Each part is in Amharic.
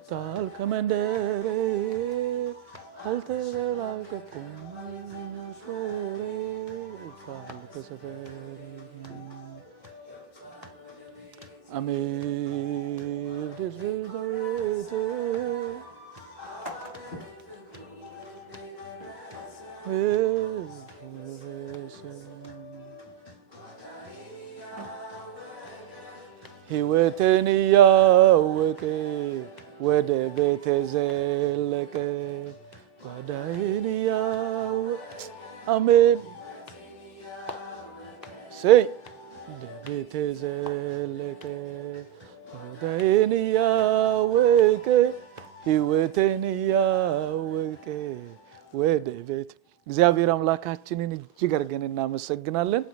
tal kamandere altera kakum sore fal kasafere amir desirete ሕይወትን ያወቀ ወደ ቤተ ዘለቀ ጓዳዬን ያወቀ አሜን ሰይ ወደ ቤተ ዘለቀ ጓዳዬን ያወቀ ሕይወትን ያወቀ ወደ ቤት እግዚአብሔር አምላካችንን እጅግ አድርገን እናመሰግናለን።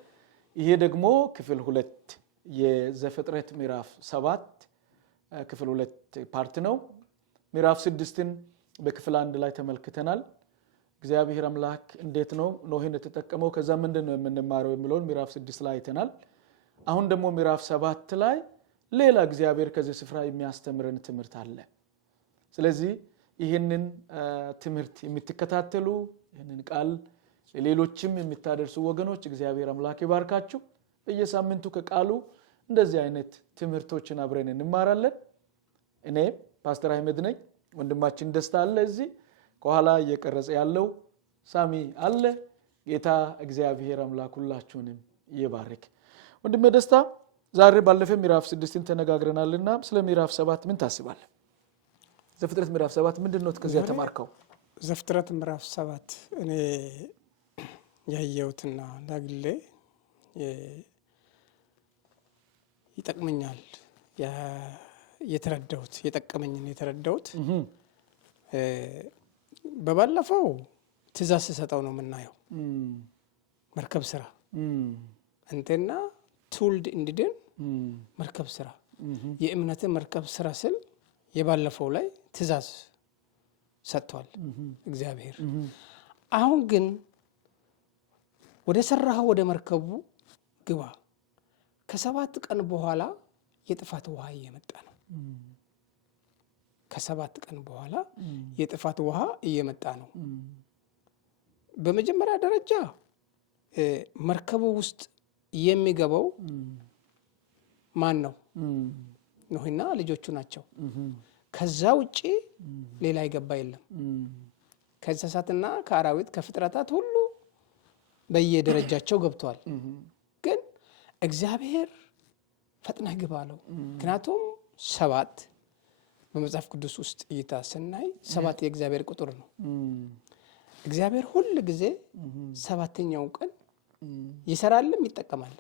ይሄ ደግሞ ክፍል 2 የዘፍጥረት ምዕራፍ 7 ክፍል 2 ፓርት ነው። ምዕራፍ 6ን በክፍል 1 ላይ ተመልክተናል። እግዚአብሔር አምላክ እንዴት ነው ኖህን የተጠቀመው ከዛ ምንድነው የምንማረው የሚለውን ምዕራፍ 6 ላይ አይተናል። አሁን ደግሞ ምዕራፍ 7 ላይ ሌላ እግዚአብሔር ከዚህ ስፍራ የሚያስተምረን ትምህርት አለ። ስለዚህ ይሄንን ትምህርት የምትከታተሉ ይሄንን ቃል ለሌሎችም የምታደርሱ ወገኖች እግዚአብሔር አምላክ ይባርካችሁ። በየሳምንቱ ከቃሉ እንደዚህ አይነት ትምህርቶችን አብረን እንማራለን። እኔ ፓስተር አህመድ ነኝ። ወንድማችን ደስታ አለ እዚህ ከኋላ እየቀረጸ ያለው ሳሚ አለ። ጌታ እግዚአብሔር አምላክ ሁላችሁንም ይባርክ። ወንድሜ ደስታ ዛሬ ባለፈ ምዕራፍ 6ን ተነጋግረናልና ስለ ምዕራፍ 7 ምን ታስባለህ? ዘፍጥረት ምዕራፍ 7 ምንድነው ከዚያ ተማርከው? ዘፍጥረት ምዕራፍ 7 እኔ ያየሁትና ዳግሌ ይጠቅመኛል የተረዳሁት የጠቀመኝን የተረዳሁት በባለፈው ትእዛዝ ሰጠው ነው የምናየው መርከብ ስራ እንተና ትውልድ እንዲድን መርከብ ስራ የእምነት መርከብ ስራ ስል የባለፈው ላይ ትእዛዝ ሰጥቷል እግዚአብሔር። አሁን ግን ወደ ሰራው ወደ መርከቡ ግባ ከ7 ቀን በኋላ የጥፋት ውሃ እየመጣ ነው። ከ7 ቀን በኋላ የጥፋት ውሃ እየመጣ ነው። በመጀመሪያ ደረጃ መርከቡ ውስጥ የሚገባው ማን ነው? ኖህና ልጆቹ ናቸው። ከዛ ውጪ ሌላ ይገባ የለም። ከእንስሳትና ከአራዊት ከፍጥረታት ሁሉ በየደረጃቸው ገብተዋል። ግን እግዚአብሔር ፈጥነህ ግባ አለው። ምክንያቱም 7 በመጽሐፍ ቅዱስ ውስጥ እየታሰናይ 7 የእግዚአብሔር ቁጥር ነው። እግዚአብሔር ሁሉ ጊዜ 7ኛው ቀን ይሰራልም ይጠቀማል።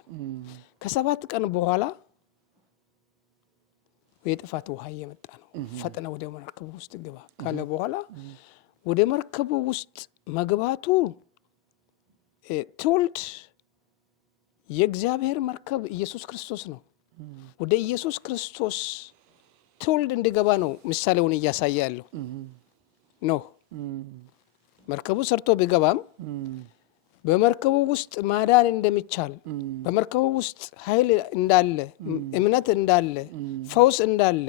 ከ7 ቀን በኋላ የጥፋት ውሃ እየመጣ ነው። ፈጥነ ወደ መርከቡ ውስጥ ግባ ካለ በኋላ ወደ መርከቡ ውስጥ መግባቱ ትውልድ የእግዚአብሔር መርከብ ኢየሱስ ክርስቶስ ነው። ወደ ኢየሱስ ክርስቶስ ትውልድ እንዲገባ ነው ምሳሌውን እያሳየ ያለው ነው። መርከቡ ሰርቶ ቢገባም በመርከቡ ውስጥ ማዳን እንደሚቻል በመርከቡ ውስጥ ኃይል እንዳለ እምነት እንዳለ ፈውስ እንዳለ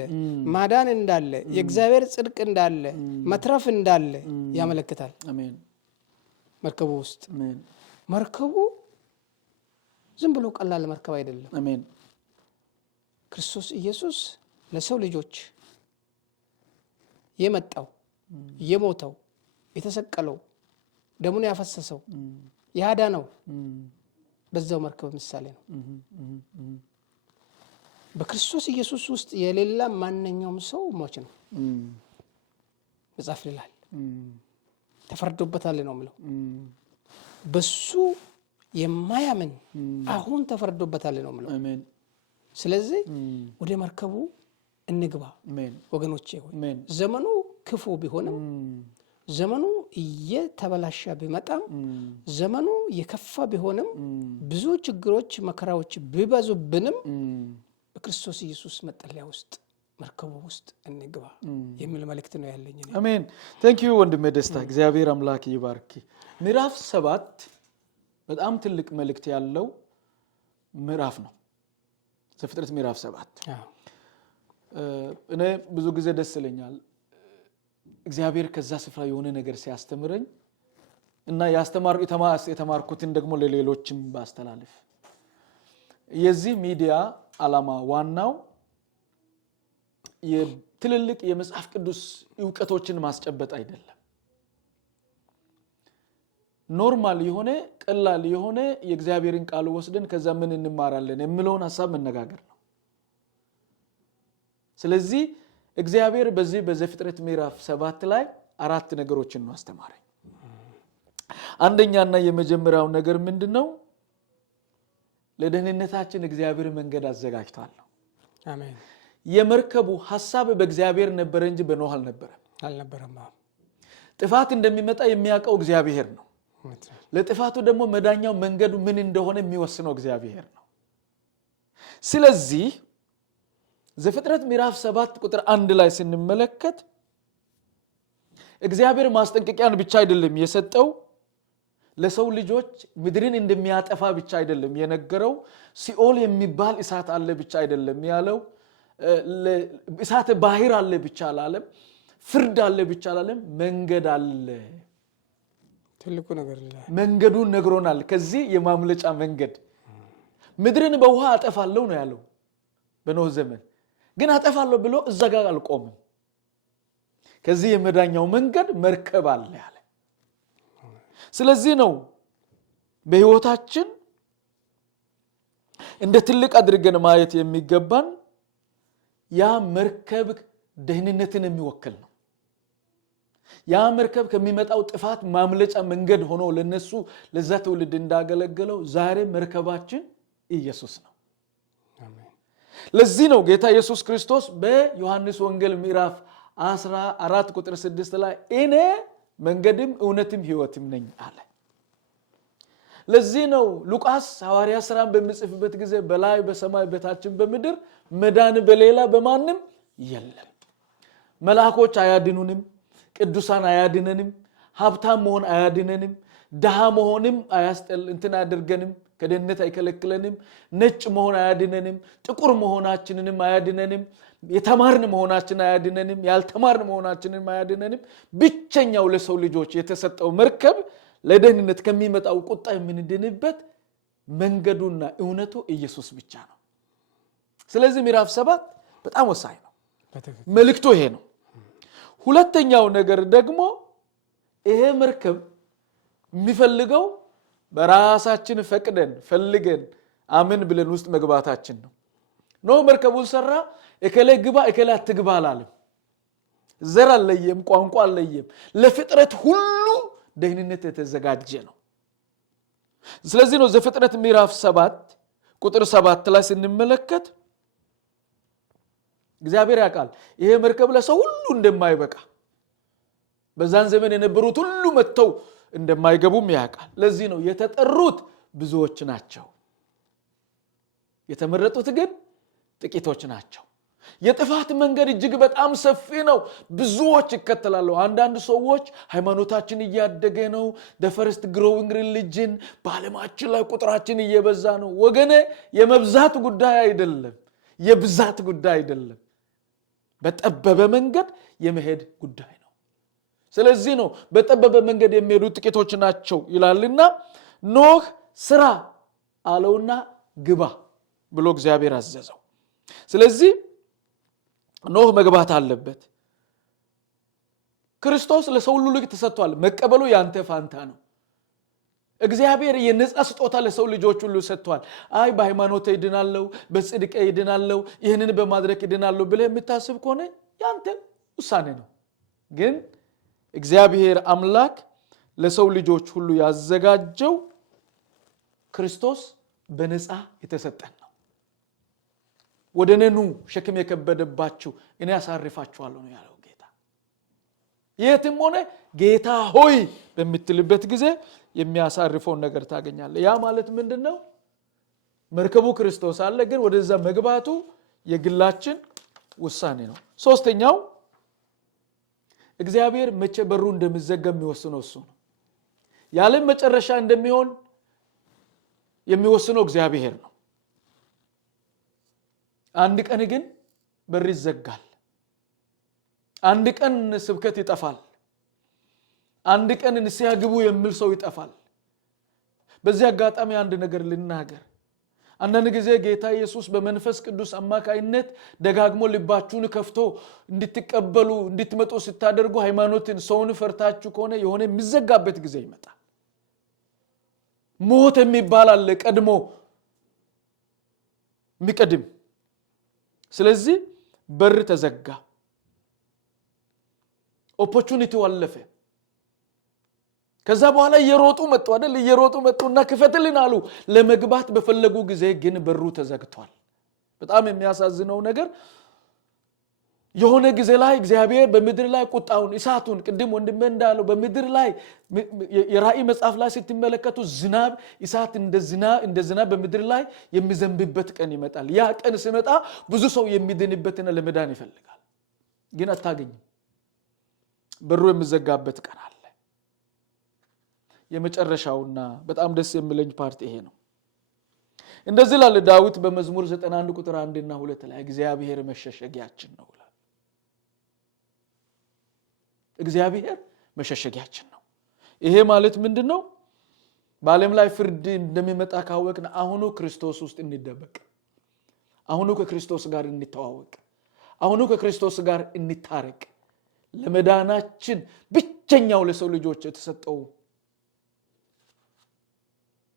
ማዳን እንዳለ የእግዚአብሔር ጽድቅ እንዳለ መትረፍ እንዳለ ያመለክታል። አሜን። መርከቡ ውስጥ መርከቡ ዝም ብሎ ቀላል መርከብ አይደለም። አሜን። ክርስቶስ ኢየሱስ ለሰው ልጆች የመጣው የሞተው የተሰቀለው ደሙን ያፈሰሰው ያዳነው በዛው መርከብ ምሳሌ ነው። በክርስቶስ ኢየሱስ ውስጥ የሌላ ማንኛውም ሰው ሞች ነው መጽሐፍ ይላል። ተፈርዶበታል ነው ማለት በሱ የማያምን አሁን ተፈርዶበታል ነው ማለት። አሜን። ስለዚህ ወደ መርከቡ እንግባ ወገኖቼ ሆይ። ዘመኑ ክፉ ቢሆንም ዘመኑ እየተበላሸ ቢመጣም ዘመኑ የከፋ ቢሆንም ብዙ ችግሮች መከራዎች ቢበዙብንም በክርስቶስ ኢየሱስ መጠለያ ውስጥ መርከቡ ውስጥ እንግባ የሚል መልእክት ነው ያለኝ። አሜን። ታንክ ዩ ወንድሜ ደስታ እግዚአብሔር አምላክ ይባርክ። ምዕራፍ 7 በጣም ትልቅ መልእክት ያለው ምዕራፍ ነው። ዘፍጥረት ምዕራፍ 7 እኔ ብዙ ጊዜ ደስ ይለኛል እግዚአብሔር ከዛ ስፍራ የሆነ ነገር ሲያስተምረኝ እና የተማርኩትን ደግሞ ለሌሎችም ባስተላልፍ። የዚህ ሚዲያ ዓላማ ዋናው የትልልቅ የመጽሐፍ ቅዱስ ዕውቀቶችን ማስጨበጥ አይደለም። ኖርማል የሆነ ቀላል የሆነ የእግዚአብሔርን ቃል ወስደን ከዛ ምን እንማራለን የሚለውን ሐሳብ መነጋገር ነው። ስለዚህ እግዚአብሔር በዚህ በዘፍጥረት ምዕራፍ 7 ላይ 4 ነገሮችን ነው አስተማረኝ። አንደኛና የመጀመሪያው ነገር ምንድነው? ለደህንነታችን እግዚአብሔር መንገድ አዘጋጅቷል። አሜን። የመርከቡ ሐሳብ በእግዚአብሔር ነበር እንጂ በኖህ አልነበረም። ጥፋት እንደሚመጣ የሚያውቀው እግዚአብሔር ነው። ለጥፋቱ ደግሞ መዳኛው መንገዱ ምን እንደሆነ የሚወስነው እግዚአብሔር ነው። ስለዚህ ዘፍጥረት ምዕራፍ 7 ቁጥር 1 ላይ ስንመለከት እግዚአብሔር ማስጠንቀቂያን ብቻ አይደለም የሰጠው፣ ለሰው ልጆች ምድርን እንደሚያጠፋ ብቻ አይደለም የነገረው፣ ሲኦል የሚባል እሳት አለ ብቻ አይደለም ያለው፣ እሳት ባህር አለ ብቻ አላለም፣ ፍርድ አለ ብቻ አላለም፣ መንገድ አለ። ትልቁ ነገር መንገዱን ነግሮናል። ከዚህ የማምለጫ መንገድ ምድርን በውሃ አጠፋለሁ ነው ያለው በኖህ ዘመን። ግን አጠፋለሁ ብሎ እዛ ጋር አልቆምም። ከዚህ የመዳኛው መንገድ መርከብ አለ ያለ። ስለዚህ ነው በህይወታችን እንደ ትልቅ አድርገን ማየት የሚገባን ያ መርከብ ደህንነትን የሚወክል ነው። ያ መርከብ ከሚመጣው ጥፋት ማምለጫ መንገድ ሆኖ ለነሱ ለዛ ትውልድ እንዳገለገለው ዛሬ መርከባችን ኢየሱስ ነው። ለዚህ ነው ጌታ ኢየሱስ ክርስቶስ በዮሐንስ ወንጌል ምዕራፍ 14 ቁጥር 6 ላይ እኔ መንገድም እውነትም ሕይወትም ነኝ አለ። ለዚህ ነው ሉቃስ ሐዋርያ ሥራን በሚጽፍበት ጊዜ በላይ በሰማይ በታችን በምድር መዳን በሌላ በማንም የለም። መላእክቶች አያድኑንም፣ ቅዱሳን አያድነንም፣ ሀብታም መሆን አያድነንም፣ ደሃ መሆንም አያድርገንም፣ ከደህንነት አይከለክለንም፣ ነጭ መሆን አያድነንም፣ ጥቁር መሆናችንንም አያድነንም፣ የተማርን መሆናችን አያድነንም፣ ያልተማርን መሆናችንን አያድነንም። ብቸኛው ለሰው ልጆች የተሰጠው መርከብ ለደህንነት ከሚመጣው ቁጣ የምንድንበት መንገዱና እውነቱ ኢየሱስ ብቻ ነው። ስለዚህ ምዕራፍ 7 በጣም ወሳኝ ነው። መልእክቱ ይሄ ነው። ሁለተኛው ነገር ደግሞ ይሄ መርከብ የሚፈልገው በራሳችን ፈቅደን ፈልገን አምን ብለን ውስጥ መግባታችን ነው። ኖህ መርከቡን ሰራ፣ እከለ ግባ እከለ አትግባ አላለም። ዘር አለየም፣ ቋንቋ አለየም። ለፍጥረት ሁሉ ደህንነት የተዘጋጀ ነው። ስለዚህ ነው ዘፍጥረት ምዕራፍ 7 ቁጥር 7 ላይ ስንመለከት እግዚአብሔር ያውቃል ይሄ መርከብ ለሰው ሁሉ እንደማይበቃ፣ በዛን ዘመን የነበሩት ሁሉ መጥተው እንደማይገቡም ያውቃል። ለዚህ ነው የተጠሩት ብዙዎች ናቸው፣ የተመረጡት ግን ጥቂቶች ናቸው። የጥፋት መንገድ እጅግ በጣም ሰፊ ነው፣ ብዙዎች ይከተላሉ። አንዳንድ ሰዎች ሃይማኖታችን እያደገ ነው፣ the first growing religion፣ በዓለማችን ላይ ቁጥራችን እየበዛ ነው። ወገኔ የመብዛት ጉዳይ አይደለም፣ የብዛት ጉዳይ አይደለም፣ በጠበበ መንገድ የመሄድ ጉዳይ ነው። ስለዚህ ነው በጠበበ መንገድ የሚሄዱ ጥቂቶች ናቸው ይላልና ኖህ ስራ አለውና ግባ ብሎ እግዚአብሔር አዘዘው። ስለዚህ ኖህ መግባት አለበት። ክርስቶስ ለሰው ሁሉ ልጅ ተሰጥቷል። መቀበሉ ያንተ ፋንታ ነው። እግዚአብሔር የነጻ ስጦታ ለሰው ልጆች ሁሉ ሰጥቷል። አይ በሃይማኖት ይድናለው፣ በጽድቅ ይድናለው፣ ይህንን በማድረግ ይድናለው ብለህ የምታስብ ከሆነ ያንተ ውሳኔ ነው። ግን እግዚአብሔር አምላክ ለሰው ልጆች ሁሉ ያዘጋጀው ክርስቶስ በነጻ የተሰጠን ነው። ወደ እኔ ኑ ሸክም የከበደባችሁ እኔ አሳርፋችኋለሁ ነው ያለው ጌታ። የትም ሆነ ጌታ ሆይ በምትልበት ጊዜ የሚያሳርፈውን ነገር ታገኛለህ። ያ ማለት ምንድነው? መርከቡ ክርስቶስ አለ፣ ግን ወደዛ መግባቱ የግላችን ውሳኔ ነው። ሶስተኛው እግዚአብሔር መቼ በሩ እንደሚዘጋ የሚወስነው እሱ ነው። ያለም መጨረሻ እንደሚሆን የሚወስነው እግዚአብሔር ነው። አንድ ቀን ግን በር ይዘጋል። አንድ ቀን ስብከት ይጠፋል። አንድ ቀን ንስሐ ግቡ የሚል ሰው ይጠፋል። በዚህ አጋጣሚ አንድ ነገር ልናገር። አንዳንድ ጊዜ ጌታ ኢየሱስ በመንፈስ ቅዱስ አማካይነት ደጋግሞ ልባችሁን ከፍቶ እንድትቀበሉ እንድትመጡ ስታደርጉ ሃይማኖትን ሰውን ፈርታችሁ ከሆነ የሆነ የሚዘጋበት ጊዜ ይመጣል። ሞት የሚባል አለ ቀድሞ የሚቀድም። ስለዚህ በር ተዘጋ። ኦፖርቹኒቲ አለፈ። ከዛ በኋላ እየሮጡ መጡ አይደል? እየሮጡ መጡና ክፈትልን አሉ። ለመግባት በፈለጉ ጊዜ ግን በሩ ተዘግቷል። በጣም የሚያሳዝነው ነገር የሆነ ጊዜ ላይ እግዚአብሔር በምድር ላይ ቁጣውን እሳቱን ቅድም ወንድሜ እንዳለው በምድር ላይ የራእይ መጽሐፍ ላይ ስትመለከቱ ዝናብ እሳት እንደ ዝናብ በምድር ላይ የሚዘንብበት ቀን ይመጣል። ያ ቀን ሲመጣ ብዙ ሰው የሚድንበትና ለመዳን ይፈልጋል፣ ግን አታገኝም። በሩ የሚዘጋበት ቀን አለ። የመጨረሻውና በጣም ደስ የሚለኝ ፓርት ይሄ ነው። እንደዚህ ላለ ዳዊት በመዝሙር 91 ቁጥር 1 እና 2 ላይ እግዚአብሔር መሸሸጊያችን ነው ይላል። እግዚአብሔር መሸሸጊያችን ነው። ይሄ ማለት ምንድነው? በዓለም ላይ ፍርድ እንደሚመጣ ካወቅን አሁኑ ክርስቶስ ውስጥ እንደበቅ፣ አሁኑ ከክርስቶስ ጋር እንተዋወቅ፣ አሁኑ ከክርስቶስ ጋር እንታረቅ። ለመዳናችን ብቸኛው ለሰው ልጆች የተሰጠው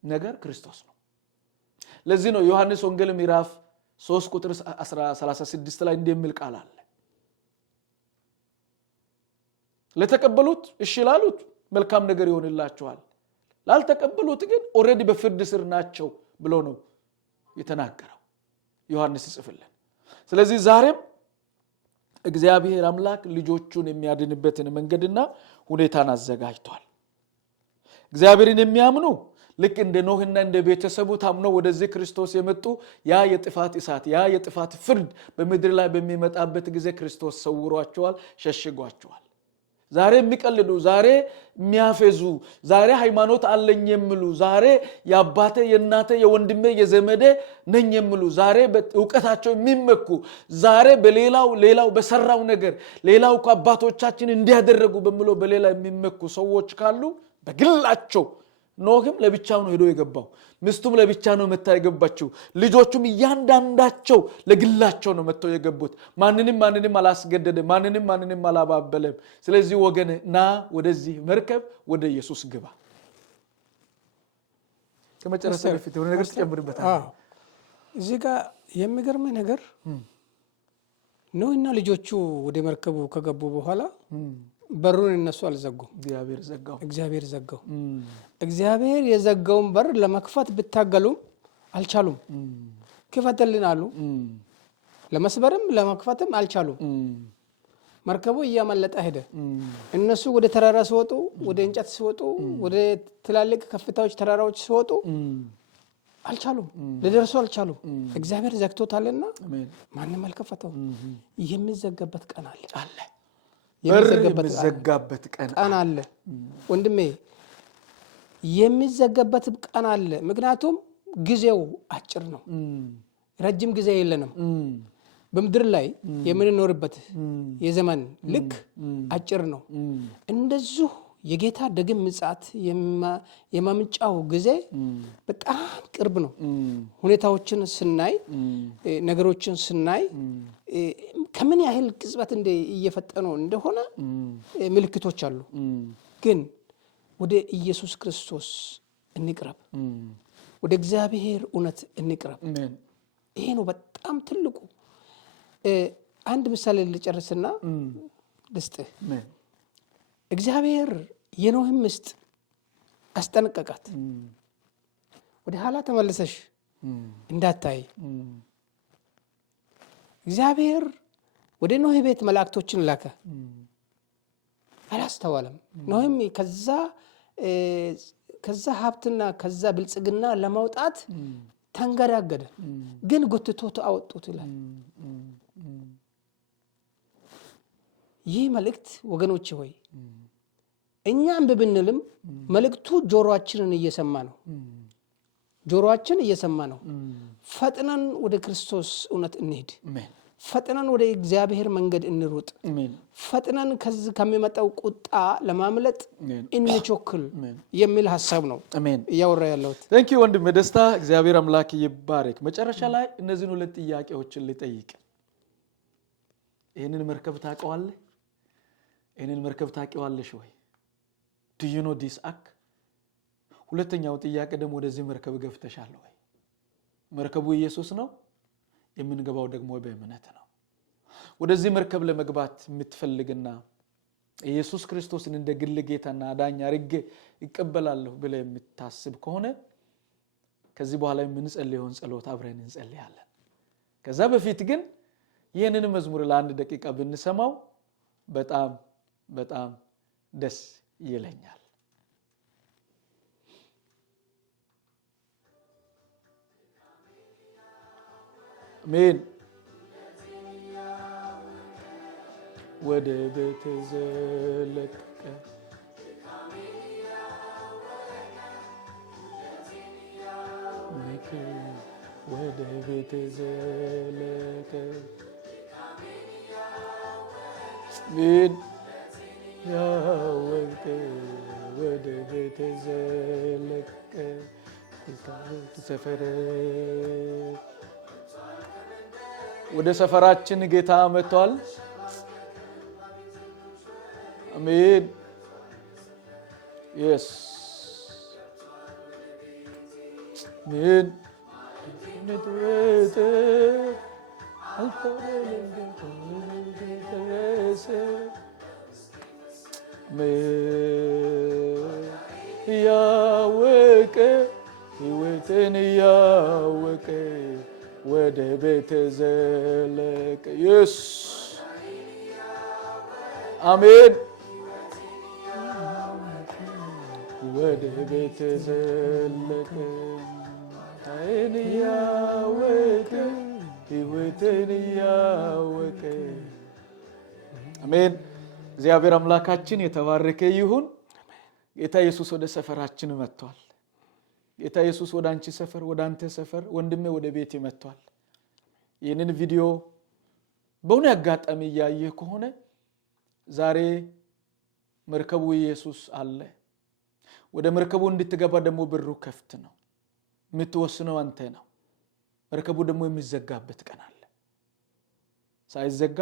ነገር ክርስቶስ ነው። ለዚህ ነው ዮሐንስ ወንጌል ምዕራፍ 3 ቁጥር 36 ላይ እንደሚል ቃል አለ። ለተቀበሉት እሺ ላሉት መልካም ነገር ይሆንላቸዋል፣ ላልተቀበሉት ግን ኦሬዲ በፍርድ ስር ናቸው ብሎ ነው የተናገረው ዮሐንስ ይጽፍልን። ስለዚህ ዛሬም እግዚአብሔር አምላክ ልጆቹን የሚያድንበትን መንገድና ሁኔታን አዘጋጅቷል። እግዚአብሔርን የሚያምኑ ልክ እንደ ኖህና እንደ ቤተሰቡ ታምነው ወደዚህ ክርስቶስ የመጡ ያ የጥፋት እሳት ያ የጥፋት ፍርድ በምድር ላይ በሚመጣበት ጊዜ ክርስቶስ ሰውሯቸዋል፣ ሸሽጓቸዋል። ዛሬ የሚቀልዱ፣ ዛሬ የሚያፈዙ፣ ዛሬ ሃይማኖት አለኝ የሚሉ፣ ዛሬ የአባቴ የእናቴ የወንድሜ የዘመዴ ነኝ የሚሉ፣ ዛሬ በእውቀታቸው የሚመኩ፣ ዛሬ በሌላው በሰራው ነገር ሌላው አባቶቻችን እንዲያደረጉ በሚለው በሌላ የሚመኩ ሰዎች ካሉ በግላቸው ኖህም ለብቻው ነው ሄዶ የገባው፣ ሚስቱም ለብቻ ነው መታ የገባችው፣ ልጆቹም እያንዳንዳቸው ለግላቸው ነው መጥተው የገቡት። ማንንም አላስገደደ፣ ማንንም አላባበለም። ስለዚህ ወገን ና ወደዚህ መርከብ ወደ ኢየሱስ ግባ። ከመጨረሻ በፊት የሆነ ነገር ትጨምርበታለህ። እዚህ ጋር የሚገርም ነገር ኖህና ልጆቹ ወደ መርከቡ ከገቡ በኋላ በሩን እነሱ አልዘጉም፣ እግዚአብሔር ዘጋው። እግዚአብሔር የዘጋውን በር ለመክፈት ቢታገሉም አልቻሉም። ክፈትልን አሉ፣ ለመስበርም ለመክፈትም አልቻሉም። መርከቡ እያመለጠ ሄደ። እነሱ ወደ ተራራ ሲወጡ፣ ወደ እንጨት ሲወጡ፣ ወደ ትላልቅ ከፍታዎች ተራራዎች ሲወጡ አልቻሉም፣ ሊደርሱ አልቻሉም። እግዚአብሔር ዘግቶታልና ማንም አልከፈተው። የሚዘጋበት ቀን አለ። የሚዘጋበት ቀን አለ ወንድሜ፣ የሚዘጋበት ቀን አለ። ምክንያቱም ጊዜው አጭር ነው፣ ረጅም ጊዜ የለንም። በምድር ላይ የምንኖርበት የዘመን ልክ አጭር ነው። እንደዚሁ የጌታ ደግም ምጽአት የማምጫው ጊዜ በጣም ቅርብ ነው። ሁኔታዎችን ስናይ፣ ነገሮችን ስናይ ከምን ያህል ቅጽበት እየፈጠኑ እንደሆነ ምልክቶች አሉ። ግን ወደ ኢየሱስ ክርስቶስ እንቅረብ፣ ወደ እግዚአብሔር እውነት እንቅረብ። ይሄ ነው በጣም ትልቁ። አንድ ምሳሌ ልጨርስና ልስጥህ። እግዚአብሔር የኖህን ሚስት አስጠነቀቃት። ወደ ኋላ ተመልሰሽ እንዳታይ። እግዚአብሔር ወደ ኖህ ቤት መላእክቶችን ላከ፣ አላስተዋለም። ኖህም ከዛ ሀብትና ከዛ ብልጽግና ለማውጣት ተንገዳገደ፣ ግን ጎትቶት አወጡት ይላል። ይህ መልእክት ወገኖች ሆይ እኛም ብንልም መልእክቱ ጆሮአችንን እየሰማ ነው። ጆሮአችን እየሰማ ነው። ፈጥነን ወደ ክርስቶስ እውነት እንሂድ። ፈጥነን ወደ እግዚአብሔር መንገድ እንሩጥ ፈጥነን ከዚህ ከሚመጣው ቁጣ ለማምለጥ እንቾክል የሚል ሐሳብ ነው ያወራ ያለው Thank you ወንድም ደስታ እግዚአብሔር አምላክ ይባረክ መጨረሻ ላይ እነዚህን ሁለት ጥያቄዎችን ልጠይቅ ይሄንን መርከብ ታቀዋለህ ይሄንን መርከብ ታቀዋለሽ ወይ Do you know this act ሁለተኛው ጥያቄ ደግሞ ወደዚህ መርከብ ገፍተሻል ወይ መርከቡ ኢየሱስ ነው የምንገባው ደግሞ በእምነት ነው ወደዚህ መርከብ ለመግባት የምትፈልግና ኢየሱስ ክርስቶስን እንደ ግል ጌታና አዳኝ አድርጌ ይቀበላለሁ ብለ የምታስብ ከሆነ ከዚህ በኋላ የምንጸልየውን ጸሎት አብረን እንጸልያለን ከዛ በፊት ግን ይሄንን መዝሙር ለአንድ ደቂቃ ብንሰማው በጣም ደስ ይለኛል አሜን ወደ ቤት ዘለቀ ወደ ቤት ዘለቀ አሜን ያወቀ ወደ ቤት ዘለቀ ሰፈረ ወደ ሰፈራችን ጌታ መጥቷል አሜን yes አሜን ነጥወተ አልተለገሰ ያወቀ ሕይወትን ያወቀ ወደ ቤት ዘለቀ yes አሜን ወደ ቤት ዘለቀ አይን ያወቀ ሕይወትን ያወቀ አሜን እግዚአብሔር አምላካችን የተባረከ ይሁን ጌታ ኢየሱስ ወደ ሰፈራችን መጥቷል ጌታ ኢየሱስ ወደ አንቺ ሰፈር ወደ አንተ ሰፈር ወንድሜ ወደ ቤት መጥቷል ይሄንን ቪዲዮ በእውነት አጋጣሚ ያየህ ከሆነ ዛሬ መርከቡ ኢየሱስ አለ ወደ መርከቡ እንድትገባ ደግሞ በሩ ከፍት ነው የምትወስነው አንተ ነው መርከቡ ደግሞ የሚዘጋበት ቀን አለ ሳይዘጋ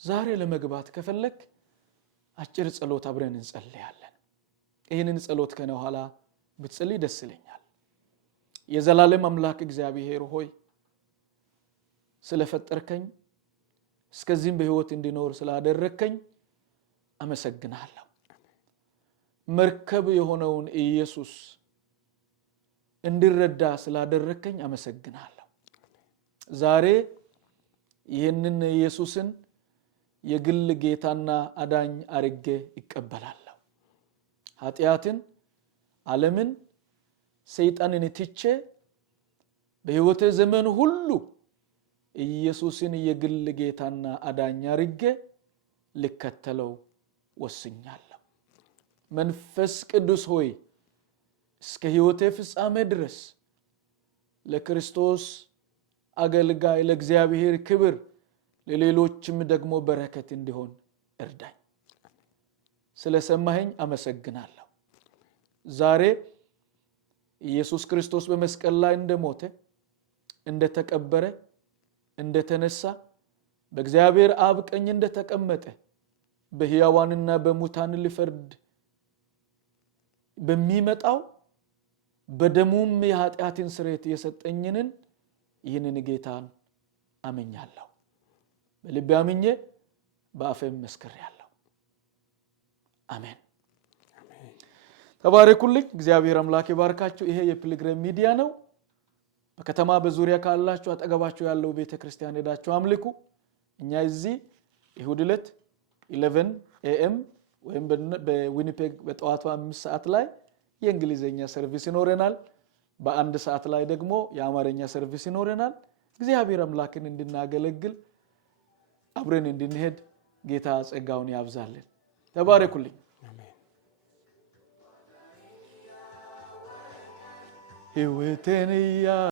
ዛሬ ለመግባት ከፈለክ አጭር ጸሎት አብረን እንጸልያለን ይሄንን ጸሎት ከነ ኋላ ብትጸልይ ደስ ይለኛል የዘላለም አምላክ እግዚአብሔር ሆይ ስለፈጠርከኝ እስከዚህም በህይወት እንድኖር ስላደረከኝ አመሰግናለሁ መርከብ የሆነውን ኢየሱስ እንድረዳ ስላደረከኝ አመሰግናለሁ ዛሬ ይህንን ኢየሱስን የግል ጌታና አዳኝ አርጌ ይቀበላለሁ ኃጢያትን ዓለምን ሰይጣንን ትቼ በህይወቴ ዘመን ሁሉ ኢየሱስን የግል ጌታና አዳኝ አርጌ ልከተለው ወስኛለሁ መንፈስ ቅዱስ ሆይ እስከ ህይወቴ ፍጻሜ ድረስ ለክርስቶስ አገልጋይ ለእግዚአብሔር ክብር ለሌሎችም ደግሞ በረከት እንዲሆን እርዳኝ ስለሰማኸኝ አመሰግናለሁ ዛሬ ኢየሱስ ክርስቶስ በመስቀል ላይ እንደሞተ እንደተቀበረ እንደተነሳ በእግዚአብሔር አብ ቀኝ እንደተቀመጠ በሕያዋንና በሙታን ሊፈርድ በሚመጣው በደሙም የኃጢአትን ስርየት የሰጠኝንን ይህንን ጌታን አመኛለሁ በልቤ አምኜ በአፌም መስክሬያለሁ አሜን ተባረኩልኝ እግዚአብሔር አምላክ ይባርካችሁ ይሄ የፒልግሪም ሚዲያ ነው በከተማ በዙሪያ ካላችሁ አጠገባችሁ ያለው ቤተክርስቲያን ሄዳችሁ አምልኩ እኛ እዚህ ይሁድ ዕለት 11 AM ወይም በዊኒፔግ በጠዋቱ 5 ሰዓት ላይ የእንግሊዘኛ ሰርቪስ ይኖረናል በአንድ ሰዓት ላይ ደግሞ የአማርኛ ሰርቪስ ይኖረናል እግዚአብሔር አምላክን እንድናገለግል አብረን እንድንሄድ ጌታ ጸጋውን ያብዛልን ተባረኩልኝ አሜን ሕይወቴን